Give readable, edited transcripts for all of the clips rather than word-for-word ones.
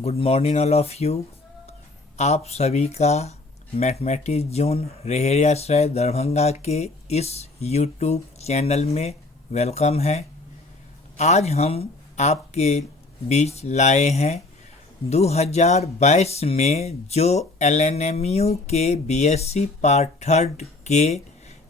Good morning all of you. आप सभी का मैथमेटिक्स जोन रहेरियासराय दरभंगा के इस यूट्यूब चैनल में वेलकम है। आज हम आपके बीच लाए हैं 2022 में जो LNMU के बीएससी पार्ट थर्ड के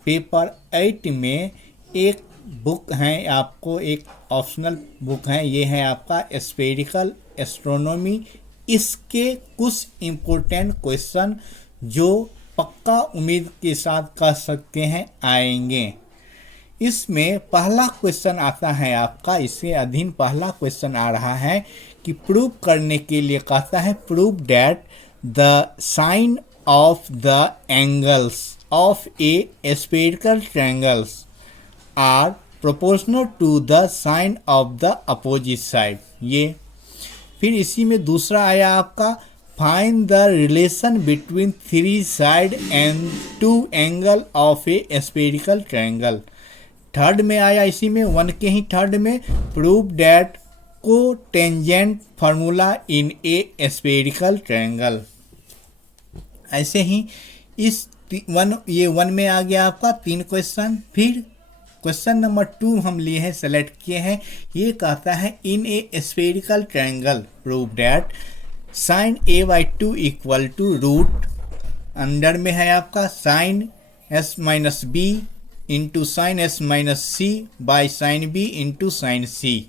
पेपर 8 में एक बुक है, आपको एक ऑप्शनल बुक है, ये है आपका स्फेरिकल एस्ट्रोनॉमी। इसके कुछ इम्पोर्टेंट क्वेश्चन जो पक्का उम्मीद के साथ कह सकते हैं आएंगे। इसमें पहला क्वेश्चन आता है आपका, इसके अधीन पहला क्वेश्चन आ रहा है कि प्रूव करने के लिए कहता है prove that the sine of the angles of a spherical triangles are proportional to the sine of the opposite side. ये फिर इसी में दूसरा आया आपका find the relation between three side and two angle of a spherical triangle. Third में आया इसी में वन के ही थर्ड में प्रूव दैट को tangent formula in a spherical triangle. ऐसे ही इस वन में आ गया आपका 3 क्वेश्चन। फिर क्वेश्चन नंबर 2 हम लिए हैं, सेलेक्ट किए हैं। ये कहता है in a spherical triangle prove that sine a by 2 equal to root, under में है आपका sine s minus B into sine s minus C by sine b into sine c।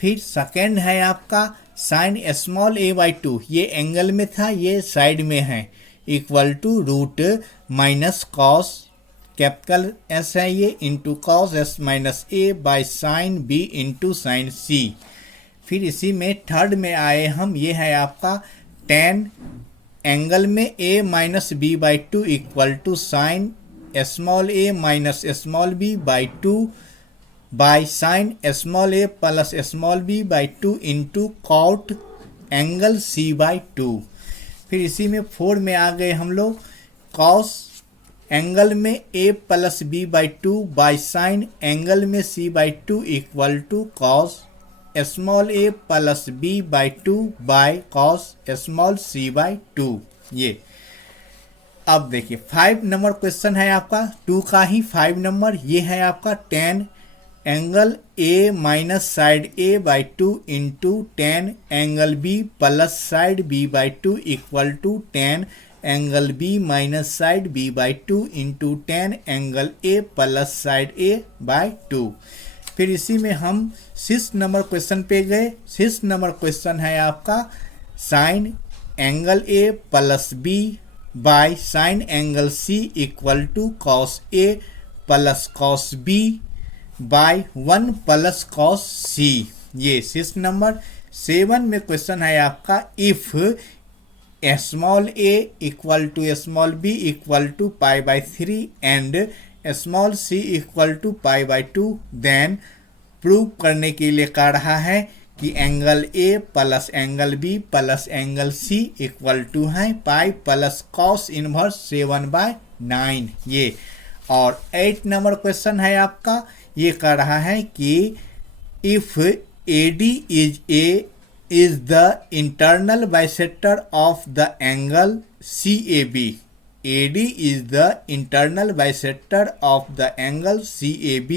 फिर सेकेंड है आपका साइन स्मॉल a बाई 2, ये angle में था, ये साइड में है, equal to root minus cos capital S है ये into cos S minus A by sine B into sine C. फिर इसी में थर्ड में आए हम, ये है आपका टेन एंगल में a minus b by 2 equal to sine small a minus small b by 2 by sine small a plus small b by 2 into cot angle c by 2। फिर इसी में 4 में आ गए हम लोग कॉस एंगल में a plus b by 2 by sine angle में c by 2 equal to cos small a plus b by 2 by cos small c by 2। ये अब देखिए 5 नंबर क्वेश्चन है आपका 2 का ही 5 नंबर, ये है आपका tan angle a minus side a by 2 into tan angle b plus side b by 2 equal to tan angle b minus side b by 2 into tan angle a plus side a by 2। फिर इसी में हम 6 number question पे गए। 6 number question है आपका sine angle a plus b by sine angle c equal to cos a plus cos b by 1 plus cos c। ये 6 number. 7 में क्वेश्चन है आपका if small a equal to small b equal to pi by 3 and small c equal to pi by 2 then prove करने के लिए कह रहा है कि angle a plus angle b plus angle c equal to है पाई प्लस कॉस इनवर्स 7/9। ये और 8 नंबर क्वेश्चन है आपका, ये कह रहा है कि if AD is the internal bisector of the angle CAB. AD is the internal bisector of the angle CAB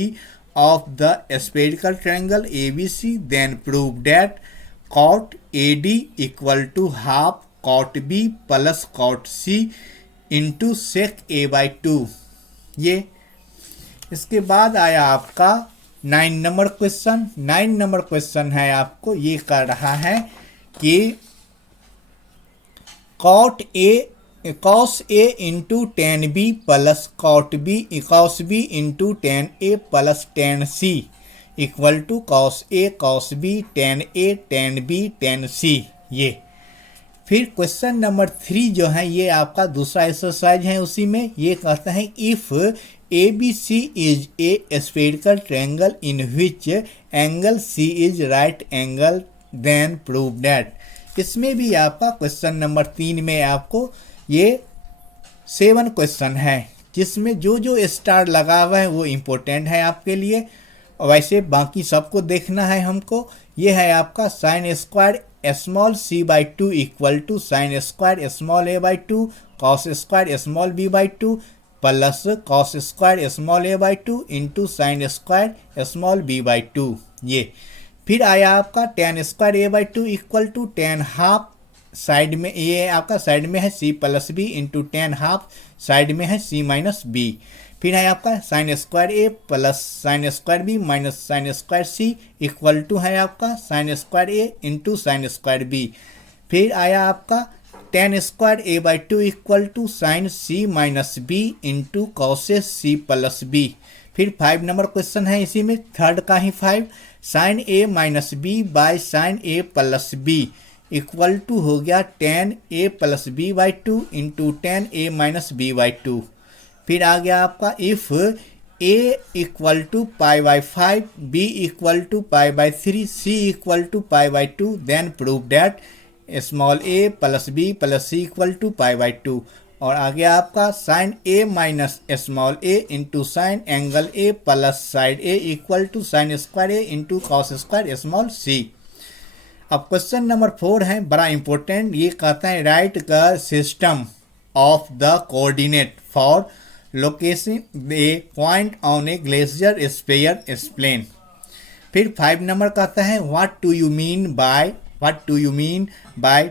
of the spherical triangle ABC. Then prove that cot AD equal to half cot B plus cot C into sec A by 2। ये इसके बाद आया आपका 9 number question. 9 number question है आपको, ये कर रहा है कि cos A into tan B plus cos B into tan A plus tan C equal to cos A cos B tan A tan B tan C. ये फिर क्वेश्चन नंबर 3 जो है ये आपका दूसरा एक्सरसाइज है, उसी में ये कहता है if ABC is a spherical triangle in which angle C is right angle then prove that। इसमें भी आपका क्वेश्चन नंबर 3 में आपको ये 7 क्वेश्चन है, जिसमें जो जो स्टार लगा हुआ है वो इम्पोर्टेंट है आपके लिए, वैसे बाकी सबको देखना है हमको। ये है आपका sine square small c by two equal to sine square small a by two cos square small b by two plus cos square small a by two into sine square small b by two. ये फिर आया आपका tan square a by two equal to tan half side में, ये आपका side में है c plus b into tan half side में है सी माइनस बी। फिर है आपका sine square a plus sine square b minus sine square c equal to है आपका sine square a into sine square b. फिर आया आपका tan square a by two equal to sine c minus B into cosec c plus b. फिर 5 number question है इसी में, third का ही 5, sine a minus b by sine a plus b equal to हो गया tan A plus b by two into tan a minus b by two. फिर आ गया आपका if a equal to pi by 5, b equal to pi by 3, c equal to pi by 2, then prove that small a plus b plus c equal to pi by 2। और आ गया आपका sine a minus small a into sine angle a plus side a equal to sine square a into cos square small सी। अब question number 4 है बड़ा important, ये कहता है write the system of the coordinate for location a point on a glacier sphere explain. फिर 5 number कहता है what do you mean by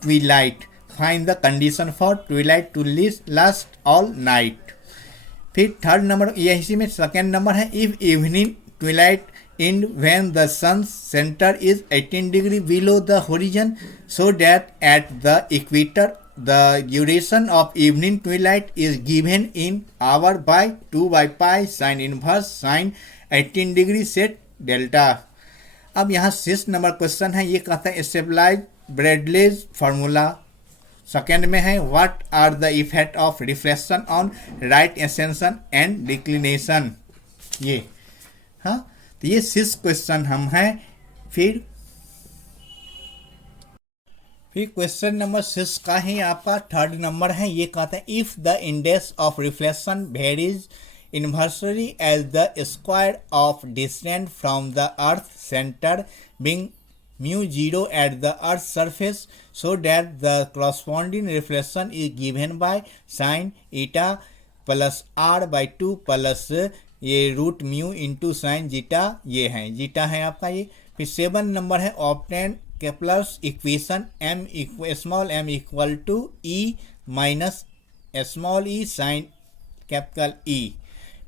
twilight, find the condition for twilight to last all night. फिर third number ये इसी में second number है if evening twilight end when the sun's center is 18 degree below the horizon so that at the equator the duration of evening twilight is given in hour by 2 by pi sin inverse sin 18 degree set delta। अब यहाँ 6 number question है, ये कहता है stabilise ब्रैडलेज formula. Second में है what are the effect of reflection on right ascension and declination. ये हाँ, तो ये 6 क्वेश्चन हम हैं। फिर क्वेश्चन नंबर 6 का ही आपका थर्ड नंबर है, ये कहता है if the index of reflection varies inversely as the square of distance from the earth centre being mu zero at the earth surface so that the corresponding reflection is given by sine eta plus R by 2 plus ये root mu into sine zeta, ये है zeta है आपका ये। फिर 7 number है obtain Kepler's equation m small m equal to e minus small e sine capital e.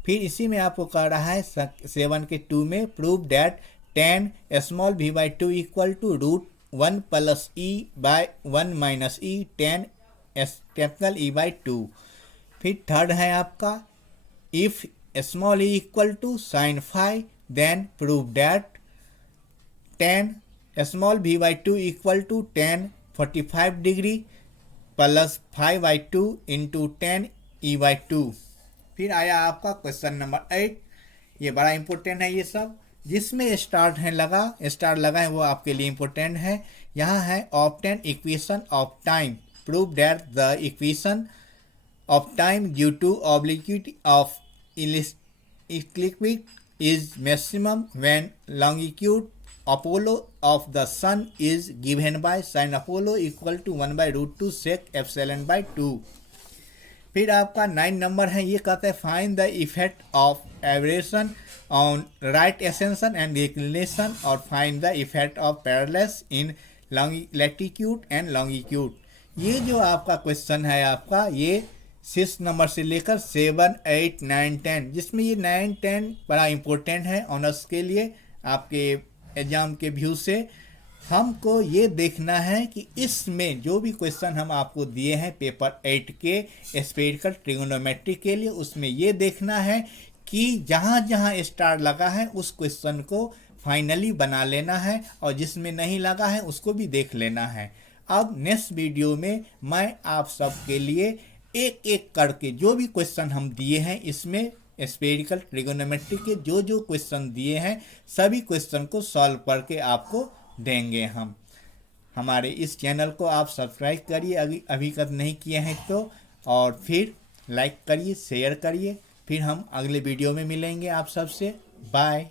फिर इसी में आपको कह रहा है 7 के 2 में प्रूव डैट टेन स्मॉल भी by 2 equal to root 1 plus e by 1 minus e tan capital e by 2। फिर थर्ड है आपका if small e equal to sin phi then prove that tan small b by 2 equal to tan 45 degree plus phi by 2 into tan e by 2। फिर आया आपका question number 8, ये बड़ा important है ये सब, जिसमें स्टार लगा है वो आपके लिए इंपॉर्टेंट है। यहाँ है obtain equation of time, prove that the equation of time due to obliquity of ecliptic is maximum when longitude Apollo of the sun is given by sin Apollo equal to 1 by root 2 sec epsilon by 2। फिर आपका 9 number है, ये कहता है find the effect of aberration on right ascension and declination और find the effect of parallels in latitude and longitude. ये जो आपका क्वेश्चन है आपका ये 6 नंबर से लेकर 7, 8, 9, 10, जिसमें ये 9, 10 बड़ा इंपॉर्टेंट है ऑनर्स के लिए आपके एग्जाम के व्यू से। हमको ये देखना है कि इसमें जो भी क्वेश्चन हम आपको दिए हैं पेपर 8 के स्फेरिकल ट्रिगोनोमेट्री के लिए, उसमें ये देखना है कि जहाँ जहाँ स्टार लगा है उस क्वेश्चन को फाइनली बना लेना है और जिसमें नहीं लगा है उसको भी देख लेना है। अब नेक्स्ट वीडियो में मैं आप सबके लिए एक एक करके जो भी क्वेश्चन हम दिए हैं इसमें स्फेरिकल ट्रिगोनोमेट्री के जो क्वेश्चन दिए हैं सभी क्वेश्चन को सॉल्व करके आपको देंगे हम। हमारे इस चैनल को आप सब्सक्राइब करिए अभी तक नहीं किए हैं तो, और फिर लाइक करिए, शेयर करिए। फिर हम अगले वीडियो में मिलेंगे आप सबसे। बाय।